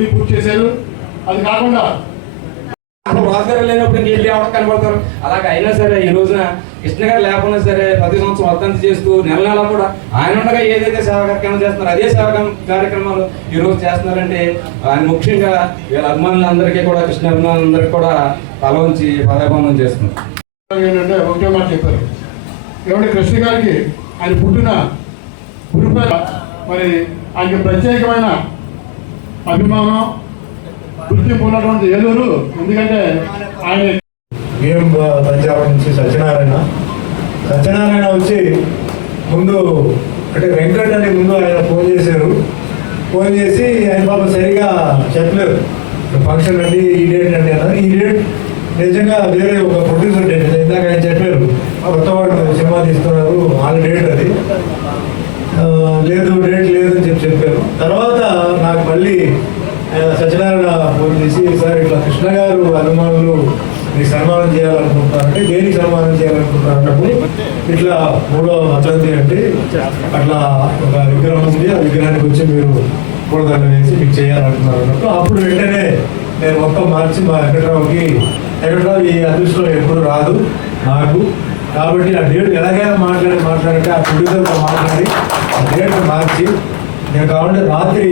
Degree పూర్తి చేశారు. అది కాకుండా భాస్కర్ లేనప్పుడు నీళ్ళు ఎవరికి కనబడతారు. అలాగే అయినా సరే ఈ రోజున కృష్ణ గారు లేకుండా సరే ప్రతి సంవత్సరం వర్ధంతి చేస్తూ నెల నెల కూడా ఆయన ఉండగా ఏదైతే సేవా కార్యక్రమం చేస్తున్నారో అదే సేవా కార్యక్రమాలు ఈ రోజు చేస్తున్నారంటే ఆయన ముఖ్యంగా వీళ్ళ అభిమానులందరికీ కూడా కృష్ణ అభిమానులందరికీ కూడా తల ఉంచి పదాబంధం చేస్తున్నారు. ఏంటంటే ఒకటే మాట చెప్పారు, ఏమంటే కృష్ణ గారికి ఆయన పుట్టిన గురుపేట మరి ఆయనకి ప్రత్యేకమైన అభిమానం గుర్తింపు ఉన్నటువంటి ఏలూరు. ఎందుకంటే ఆయన పంజాబ్ నుంచి సత్యనారాయణ వచ్చి ముందు అంటే వెంకట్ అని ముందు ఆయన ఫోన్ చేశారు. ఫోన్ చేసి ఆయన బాబు సరిగా చెప్పలేదు, ఫంక్షన్ అండి ఈ డేట్ అండి అన్నారు. ఈ డేట్ నిజంగా వేరే ఒక ప్రొడ్యూసర్ డేట్, ఇందాక ఆయన చెప్పారు కొత్త వాళ్ళు సినిమా తీస్తున్నారు వాళ్ళ డేట్ అది లేదు, డేట్ లేదని చెప్పారు. తర్వాత నాకు మళ్ళీ సత్యనారాయణ ఫోన్ చేసి, సార్ ఇట్లా కృష్ణ గారు అభిమానులు మీకు సన్మానం చేయాలనుకుంటున్నారంటే దేనికి సన్మానం చేయాలనుకుంటున్నారు అన్నప్పుడు ఇట్లా 3వ వర్ధంతి అంటే అట్లా ఒక విగ్రహం ఉంది, ఆ విగ్రహానికి వచ్చి మీరు పూలదండ వేసి మీకు చేయాలనుకున్నారు అన్నప్పుడు అప్పుడు వెంటనే నేను మొత్తం మార్చి మా వెంకట్రావుకి, వెంకట్రావు ఈ అదృష్టం ఎప్పుడు రాదు నాకు, కాబట్టి ఆ డేట్ ఎలాగైనా మాట్లాడంటే ఆ ప్రొడ్యూసర్తో మాట్లాడి ఆ డేట్ మార్చి నేను కావాలంటే రాత్రి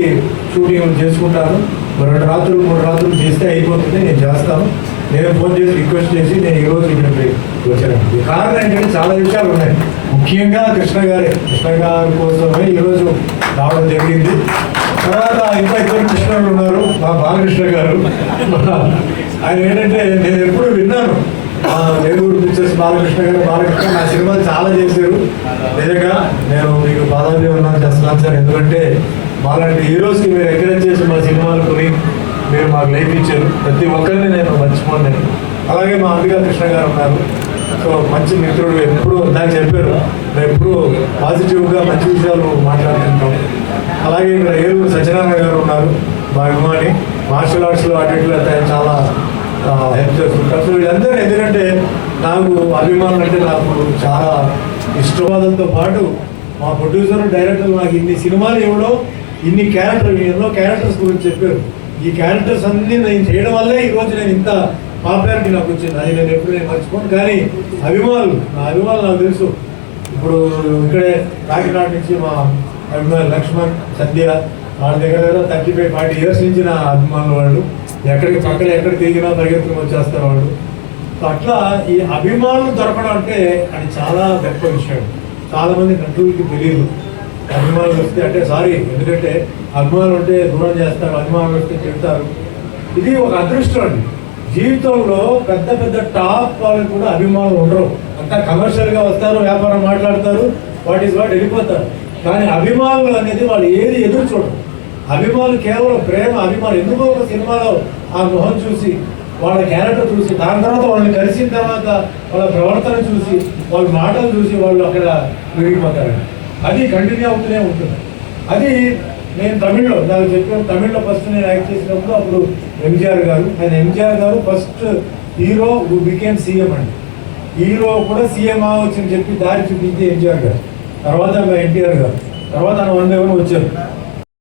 షూటింగ్ చేసుకుంటాను, 2 రాత్రులు 3 రాత్రులు చేస్తే అయిపోతుంది, నేను చేస్తాను. నేను ఫోన్ చేసి రిక్వెస్ట్ చేసి నేను ఈరోజు ఇక్కడికి వచ్చాను. కారణం ఏంటంటే చాలా విషయాలు ఉన్నాయి, ముఖ్యంగా కృష్ణ గారి కోసమే ఈరోజు రావడం జరిగింది. తర్వాత ఇంకా 2 కృష్ణులు ఉన్నారు, మా బాలకృష్ణ గారు. ఆయన ఏంటంటే నేను ఎప్పుడు విన్నాను ఏలూరు పిక్చర్స్ బాలకృష్ణ నా సినిమాలు చాలా చేశారు. నిజంగా నేను మీకు పాదాభివందనం చేస్తున్నాను సార్, ఎందుకంటే మాలాంటి హీరోస్కి మీరు ఎంకరేజ్ చేసి మా సినిమాలు కొని మీరు మాకు లైఫ్ ఇచ్చారు. ప్రతి ఒక్కరిని నేను మర్చిపోను. అలాగే మా అంబికా కృష్ణ గారు ఉన్నారు, సో మంచి మిత్రుడు, ఎప్పుడు నాకు చెప్పారు మేము ఎప్పుడు పాజిటివ్గా మంచి విషయాలు మాట్లాడుతుంటాం. అలాగే ఇక్కడ ఏలూరు సత్యనారాయణ గారు ఉన్నారు, మా అభిమాని, మార్షల్ ఆర్ట్స్లో అన్నింటిలో చాలా హెల్ప్ చేస్తుంటారు. సో వీళ్ళందరూ ఎందుకంటే నాకు అభిమానులు అంటే నాకు చాలా ఇష్టవాదంతో పాటు మా ప్రొడ్యూసర్ డైరెక్టర్ నాకు ఇన్ని సినిమాలు ఇవ్వడం, ఇన్ని ఎన్నో క్యారెక్టర్స్ గురించి చెప్పారు. ఈ క్యారెక్టర్స్ అన్నీ నేను చేయడం వల్లే ఈరోజు నేను ఇంత పాపులారిటీ నాకు వచ్చింది. అది నేను ఎప్పుడు మర్చిపోను. కానీ నా అభిమానులు నాకు తెలుసు. ఇప్పుడు ఇక్కడే కాకినాడ నుంచి మా అభిమానులు లక్ష్మణ్, సంధ్య, వాళ్ళ దగ్గర 35-40 ఇయర్స్ నుంచి నా అభిమానులు. వాళ్ళు ఎక్కడికి పక్కన ఎక్కడ తిరిగినా పరిగెత్తుకుని వచ్చేస్తారు వాళ్ళు. సో అట్లా ఈ అభిమానులు దొరకడం అంటే అది చాలా గొప్ప విషయం. చాలామంది నటులకి తెలియదు అభిమానులు వస్తే అంటే సారీ, ఎందుకంటే అభిమానులు ఉంటే దూరం చేస్తారు, అభిమానులు వస్తే చెప్తారు. ఇది ఒక అదృష్టం అండి. జీవితంలో పెద్ద టాప్ వాళ్ళకి కూడా అభిమానులు ఉండరు. అంతా కమర్షియల్గా వస్తారు, వ్యాపారం మాట్లాడతారు, వాట్ వెళ్ళిపోతారు. కానీ అభిమానులు అనేది వాళ్ళు ఏది ఎదురు చూడరు. అభిమానులు కేవలం ప్రేమ, అభిమానులు ఎందుకో ఒక సినిమాలో ఆ మొహం చూసి, వాళ్ళ క్యారెక్టర్ చూసి, దాని తర్వాత వాళ్ళని కలిసిన తర్వాత వాళ్ళ ప్రవర్తన చూసి, వాళ్ళ మాటలు చూసి వాళ్ళు అక్కడ విరిగిపోతారండి. అది కంటిన్యూ అవుతూనే ఉంటుంది. అది నేను తమిళ్లో నాకు చెప్పాను, తమిళ్లో ఫస్ట్ నేను యాక్ట్ చేసినప్పుడు అప్పుడు ఎంజీఆర్ గారు first hero who became CM అండి. హీరో కూడా సీఎం అవ్వచ్చని చెప్పి దారి చూపించి ఎంజీఆర్ గారు, తర్వాత ఎన్టీఆర్ గారు, తర్వాత 1 వచ్చారు.